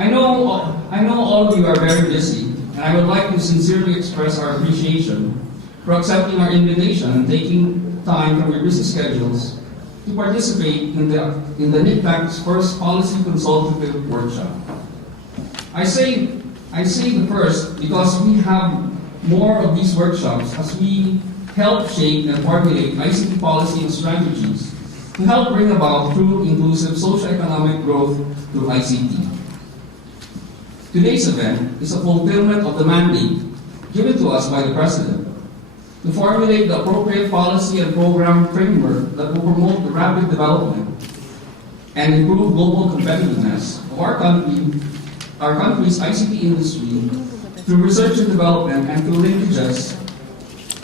I know all of you are very busy, and I would like to sincerely express our appreciation for accepting our invitation and taking time from your busy schedules to participate in the NICTAC's first policy consultative workshop. I say the first because we have more of these workshops as we help shape and formulate ICT policy and strategies to help bring about true inclusive socio-economic growth through ICT. Today's event is a fulfillment of the mandate given to us by the President to formulate the appropriate policy and program framework that will promote the rapid development and improve global competitiveness of our country's ICT industry through research and development and through linkages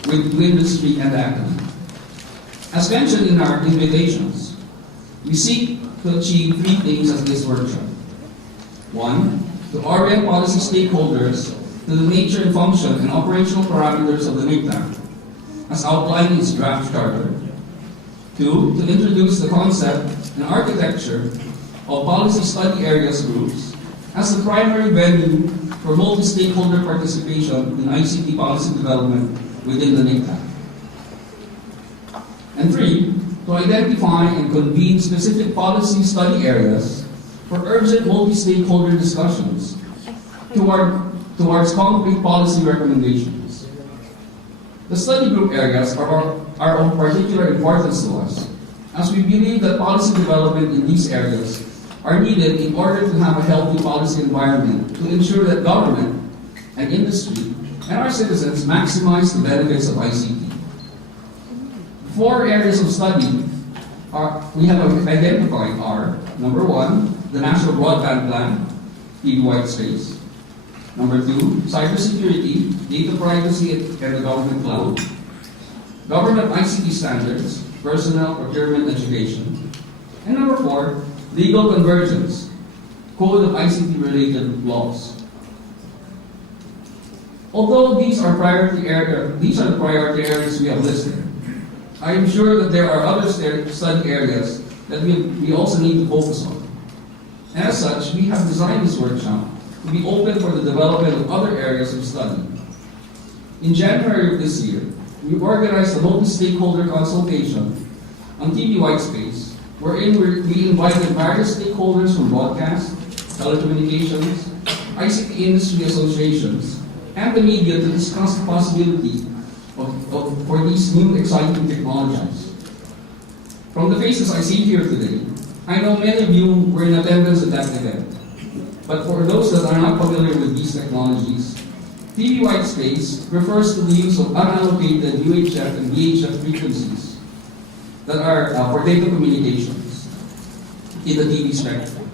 with industry and academia. As mentioned in our invitations, we seek to achieve three things at this workshop. One, to orient policy stakeholders to the nature and function and operational parameters of the NICTAC, as outlined in its draft charter. Two, to introduce the concept and architecture of policy study areas groups as the primary venue for multi-stakeholder participation in ICT policy development within the NICTAC. And three, to identify and convene specific policy study areas for urgent multi-stakeholder discussions towards concrete policy recommendations. The study group areas are of particular importance to us, as we believe that policy development in these areas are needed in order to have a healthy policy environment to ensure that government and industry and our citizens maximize the benefits of ICT. Four areas of study we have identified are, number one, the National Broadband Plan, TV White Space. Number two, cybersecurity, data privacy, and the government cloud. Government ICT standards, personnel, procurement, education. And number four, legal convergence, code of ICT-related laws. Although these are the priority areas we have listed, I am sure that there are other study areas that we also need to focus on. As such, we have designed this workshop to be open for the development of other areas of study. In January of this year, we organized a multi-stakeholder consultation on TV White Space, wherein we invited various stakeholders from broadcast, telecommunications, ICT industry associations, and the media to discuss the possibility for these new exciting technologies. From the faces I see here today, I know many of you were in attendance at that event. But for those that are not familiar with these technologies, TV White Space refers to the use of unallocated UHF and VHF frequencies that are for data communications in the TV spectrum.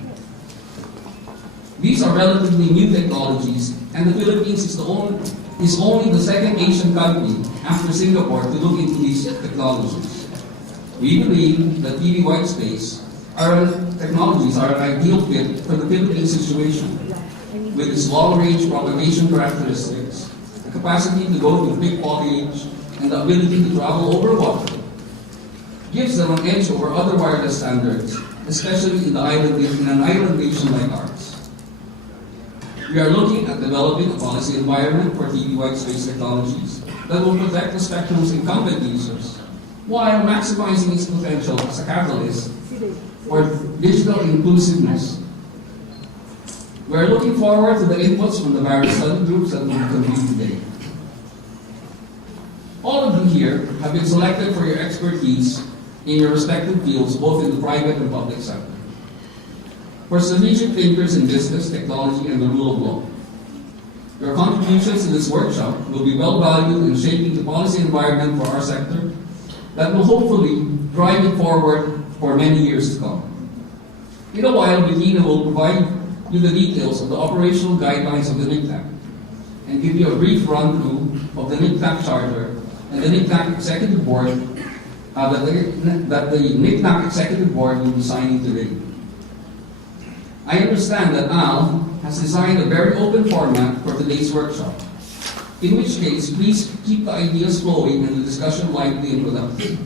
These are relatively new technologies, and the Philippines is only the second Asian country after Singapore to look into these technologies. We believe that TV White Space technologies are an ideal fit for the Philippine situation, with its long-range propagation characteristics, the capacity to go to peak foliage, and the ability to travel over water. Gives them an edge over other wireless standards, especially in an island nation like ours. We are looking at developing a policy environment for TV White Space technologies that will protect the spectrum's incumbent users, while maximizing its potential as a catalyst for digital inclusiveness. We are looking forward to the inputs from the various study groups that will be convened today. All of you here have been selected for your expertise in your respective fields, both in the private and public sector. For strategic thinkers in business, technology, and the rule of law, your contributions to this workshop will be well valued in shaping the policy environment for our sector that will hopefully drive it forward for many years to come. In a while, Bettina will provide you the details of the operational guidelines of the NICTAC and give you a brief run-through of the NICTAC Charter and the NICTAC Executive Board that the NICTAC Executive Board will be signing today. I understand that Al has designed a very open format for today's workshop, in which case, please keep the ideas flowing and the discussion lively and productive.